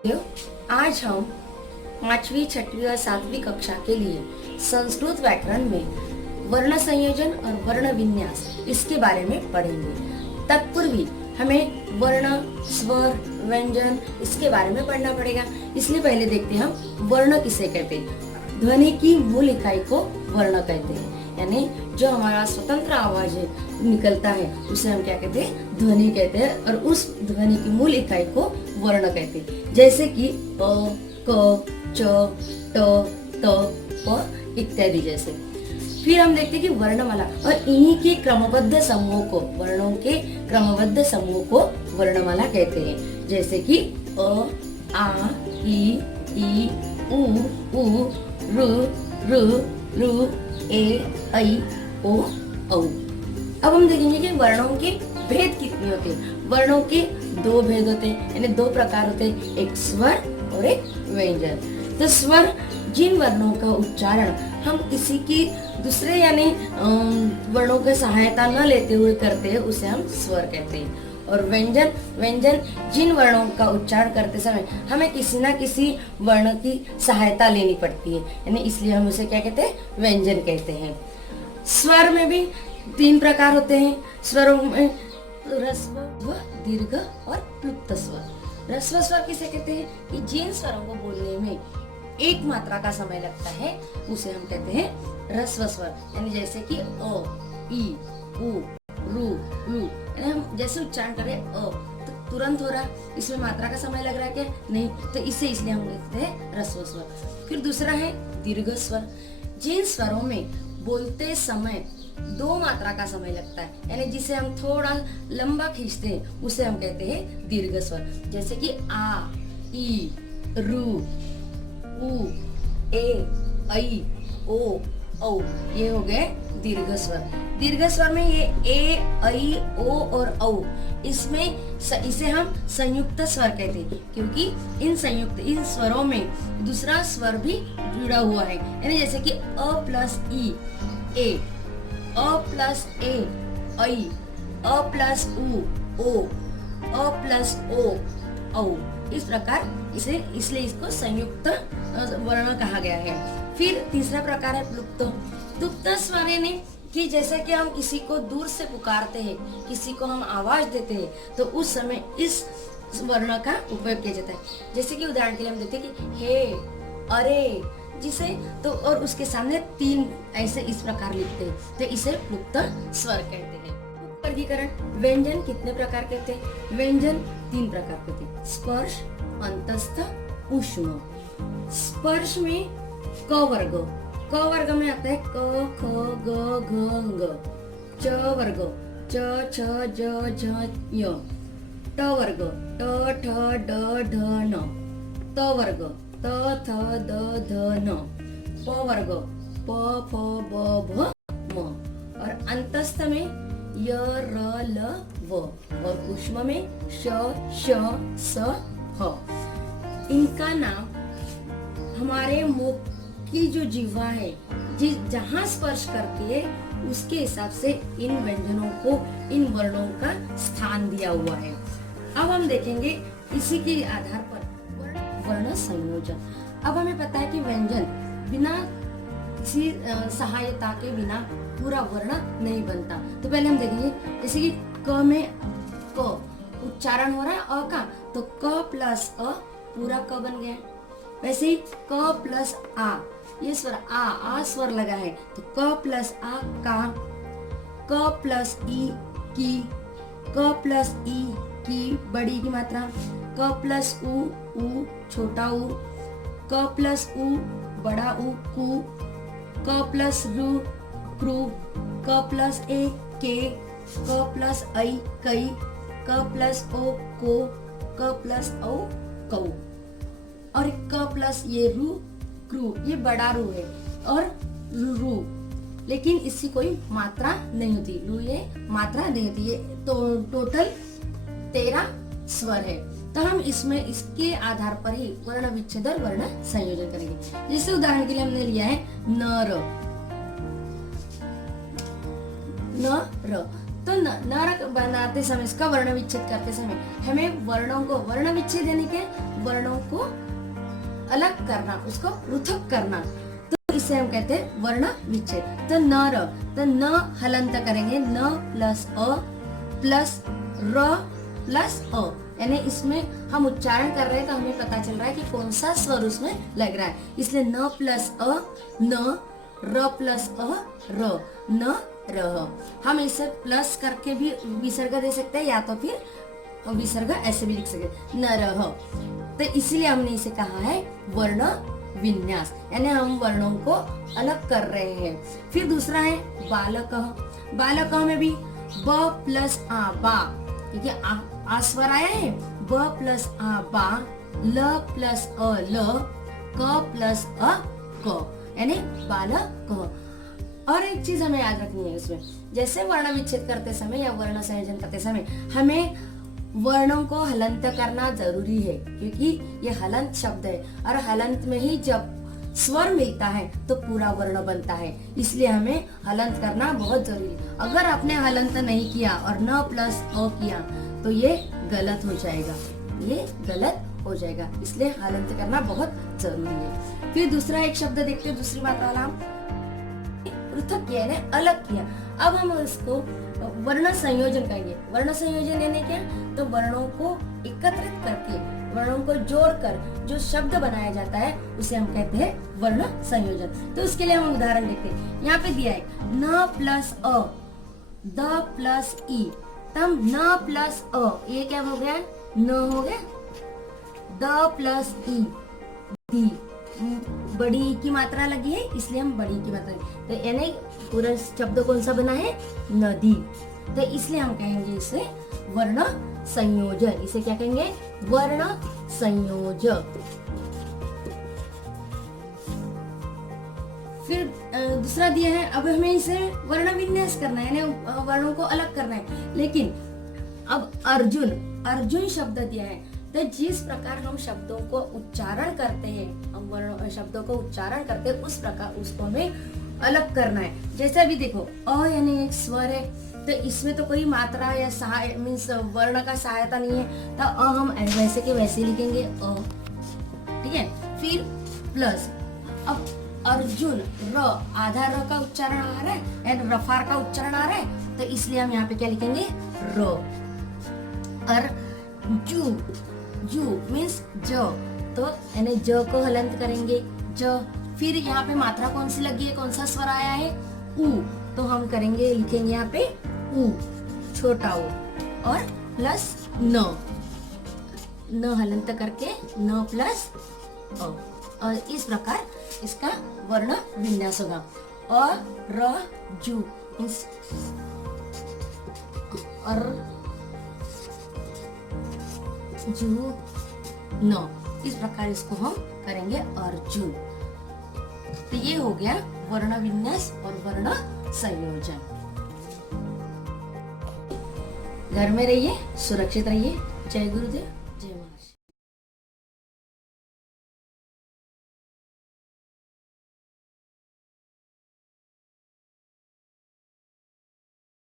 आज हम पांचवी, छठवीं और सातवीं कक्षा के लिए संस्कृत व्याकरण में वर्ण संयोजन और वर्ण विन्यास इसके बारे में पढ़ेंगे। तत्पूर्वी हमें वर्ण, स्वर, व्यंजन इसके बारे में पढ़ना पड़ेगा। इसलिए पहले देखते हैं हम वर्ण किसे कहते हैं। ध्वनि की मूल इकाई को वर्ण कहते हैं, यानी जो हमारा स्वतंत्र आवाज निकलता है उसे हम क्या कहते हैं, ध्वनि कहते हैं। और उस ध्वनि की मूल इकाई को वर्ण कहते हैं, जैसे कि प, क, च, ट, त, प इत्यादि जैसे। फिर हम देखते हैं कि वर्णमाला और इन्हीं के क्रमबद्ध समूह को, वर्णों के क्रमबद्ध समूह को वर्णमाला कहते हैं, जैसे कि अ, आ, ई, उ, ऋ, ऋ, ए, ऐ, ओ, औ। अब हम देखेंगे कि वर्णों के भेद कितने होते हैं। वर्णों के दो भेद होते हैं, यानी दो प्रकार होते हैं, एक स्वर और एक व्यंजन। तो स्वर जिन वर्णों का उच्चारण हम किसी की दूसरे यानी वर्णों की सहायता न लेते हुए करते हैं उसे हम स्वर कहते हैं। और व्यंजन, व्यंजन जिन वर्णों का उच्चारण करते समय हमें किसी ना किसी वर्ण की सहायता लेनी पड़ती है, यानी इसलिए हम उसे क्या कहते हैं, व्यंजन कहते हैं। स्वर में भी तीन प्रकार होते हैं। स्वरों में ह्रस्व, दीर्घ और प्लुप्त स्वर। ह्रस्व स्वर किसे कहते हैं कि जिन स्वरों को बोलने में एक मात्रा का समय लगता है उसे हम कहते हैं ह्रस्व स्वर, यानी जैसे कि अ, ई, उ, रू। हम जैसे उच्चारण कर रहे हैं अ तो तुरंत हो रहा, इसमें मात्रा का समय लग रहा है क्या, नहीं, तो इसे इसलिए हम कहते हैं ह्रस्व स्वर। फिर दूसरा है दीर्घ स्वर। जिन स्वरों में बोलते समय दो मात्रा का समय लगता है, यानी जिसे हम थोड़ा लंबा खींचते हैं उसे हम कहते हैं दीर्घ स्वर, जैसे कि आ, ई, रू, उ, ए, ऐ, ओ, औ, ये हो गए दीर्घ स्वर। दीर्घ स्वर में ये ए, ऐ, ओ और औ, इसमें इसे हम संयुक्त स्वर कहते हैं, क्योंकि इन स्वरों में दूसरा स्वर भी जुड़ा हुआ है, यानी जैसे कि अ प्लस ई, ए, अ प्लस ए, ऐ, अ प्लस उ, ओ, अ प्लस ओ, औ। इस प्रकार इसलिए इसको संयुक्त वर्ण कहा गया है। फिर तीसरा प्रकार है प्लुप्त। प्लुप्त स्वर यानी कि जैसे कि हम किसी को दूर से पुकारते हैं, किसी को हम आवाज देते हैं, तो उस समय इस वर्ण का उपयोग किया जाता है। जैसे कि उदाहरण के लिए हम देते हैं कि हे, अरे, जिसे तो और उसके सामने तीन ऐसे इस प्रकार लिखते हैं, तो इसे प्लुप्त स्वर कहते हैं। वर्गीकरण, व्यंजन कितने प्रकार के होते हैं? व्यंजन तीन प्रकार के होते हैं, स्पर्श, अंतस्थ, ऊष्म। स्पर्श में क वर्ग में आता है क, ख, ग, घ, ङ। च वर्ग च, छ, ज, झ, ञ। ट वर्ग ट, ठ, ड, ढ, न। त वर्ग त, थ, द, ध, न। प वर्ग प, फ, ब, भ, म। और अंतस्थ में य, र, ल, व। और ऊष्म में श, श, स, ह। इनका नाम हमारे मुख की जो जिह्वा है, जहाँ स्पर्श करती है उसके हिसाब से इन व्यंजनों को, इन वर्णों का स्थान दिया हुआ है। अब हम देखेंगे इसी के आधार पर वर्ण संयोजन। अब हमें पता है कि व्यंजन बिना किसी सहायता के बिना पूरा वर्ण नहीं बनता। तो पहले हम देखेंगे जैसे कि क में क उच्चारण हो रहा है अ का, तो क प्लस अ पूरा क बन गया। वैसे ही क प्लस आ, ये स्वर आ स्वर लगा है, तो क प्लस आ का। क प्लस ई की, क प्लस ई की बड़ी की मात्रा। क प्लस उ छोटा उ। क प्लस उ बड़ा उ कु। क प्लस रु क्रू। क प्लस ए के। क प्लस ऐ कई। क प्लस ओ को। क प्लस औ कौ। और क प्लस ये रू क्रू, ये बड़ा रू है, और रू, लेकिन इसकी कोई मात्रा नहीं होती, रू ये मात्रा नहीं होती। ये तो टोटल 13 स्वर है। तो हम इसमें इसके आधार पर ही वर्ण विच्छेद और वर्ण संयोजन करेंगे। जैसे उदाहरण के लिए हमने लिया है न र, तो न बनाते समय, इसका वर्ण विच्छेद करते समय हमें वर्णों को, वर्ण विच्छेद यानी के वर्णों को अलग करना, उसको पृथक करना, तो इसे हम कहते हैं वर्ण विच्छेद। तो न हलंत करेंगे, न प्लस अ प्लस र प्लस अ, यानी इसमें हम उच्चारण कर रहे हैं तो हमें पता चल रहा है कि कौन सा स्वर उसमें लग रहा है, इसलिए न प्लस अ न, र प्लस अ र, न रह। हम इसे प्लस करके भी विसर्ग दे सकते हैं या तो फिर विसर्ग ऐसे भी लिख सकते हैं, न रह। तो इसीलिए हमने इसे कहा है वर्ण विन्यास, यानी हम वर्णों को अलग कर रहे हैं। फिर दूसरा है बालक। बालक में भी ब प्लस आ बा, देखिए आ स्वर आया है, ब प्लस आ बा, ल प्लस अ ल, क प्लस अ क, यानी बालक। और एक चीज हमें याद रखनी है इसमें, जैसे वर्ण विच्छेद करते समय या वर्ण संयोजन करते समय हमें वर्णों को हलंत करना जरूरी है, क्योंकि ये हलंत शब्द है और हलंत में ही जब स्वर मिलता है तो पूरा वर्ण बनता है, इसलिए हमें हलंत करना बहुत जरूरी है। अगर आपने हलंत नहीं किया और न प्लस अ किया तो ये गलत हो जाएगा, ये गलत हो जाएगा, इसलिए हलंत करना बहुत जरूरी है। फिर दूसरा एक शब्द देखते हैं, दूसरी मात्रा वाला पृथक किया है, अलग किया। अब हम इसको वर्ण संयोजन कहेंगे। वर्ण संयोजन यानी क्या, तो वर्णों को एकत्रित करके, वर्णों को जोड़कर जो शब्द बनाया जाता है उसे हम कहते हैं वर्ण संयोजन। तो उसके लिए हम उदाहरण देखते हैं, यहाँ पे दिया है न प्लस अ, द प्लस ई, तब न प्लस अ, ये क्या हो गया, न हो गया, द प्लस ई, दी, बड़ी की मात्रा लगी है इसलिए हम बड़ी की मात्रा, तो यानी पूरा शब्द कौन सा बना है, नदी, तो इसलिए हम कहेंगे इसे वर्ण संयोजन। इसे क्या कहेंगे, वर्ण संयोजक। फिर दूसरा दिया है, अब हमें इसे वर्ण विन्यास करना है, यानी वर्णों को अलग करना है। लेकिन अब अर्जुन शब्द दिया है, तो जिस प्रकार हम शब्दों को उच्चारण करते हैं, हम शब्दों को उच्चारण करते हैं उस प्रकार उसको हमें अलग करना है। जैसे अभी देखो अ यानी एक स्वर है, तो इसमें तो कोई मात्रा या सहाय मीन्स वर्ण का सहायता नहीं है, तो अ हम वैसे के वैसे लिखेंगे अ, ठीक है। फिर प्लस, अब अर्जुन र, आधा र का उच्चारण आ रहा है एंड रफार का उच्चारण आ रहा है, तो इसलिए हम यहाँ पे क्या लिखेंगे, र। और जू मीन्स ज, तो यानी ज को हलंत करेंगे, ज। फिर यहाँ पे मात्रा कौन सी लगी है, कौन सा स्वर आया है, उ, तो हम करेंगे, लिखेंगे यहाँ पे उ, छोटा उ, और प्लस न हलंत करके न प्लस अ, और इस प्रकार इसका वर्ण विन्यास होगा। अ र जू मीन्स और जू न, इस प्रकार इसको हम करेंगे अर्जुन। तो ये हो गया वर्ण विन्यास और वर्ण संयोजन। घर में रहिए, सुरक्षित रहिए। जय गुरुदेव।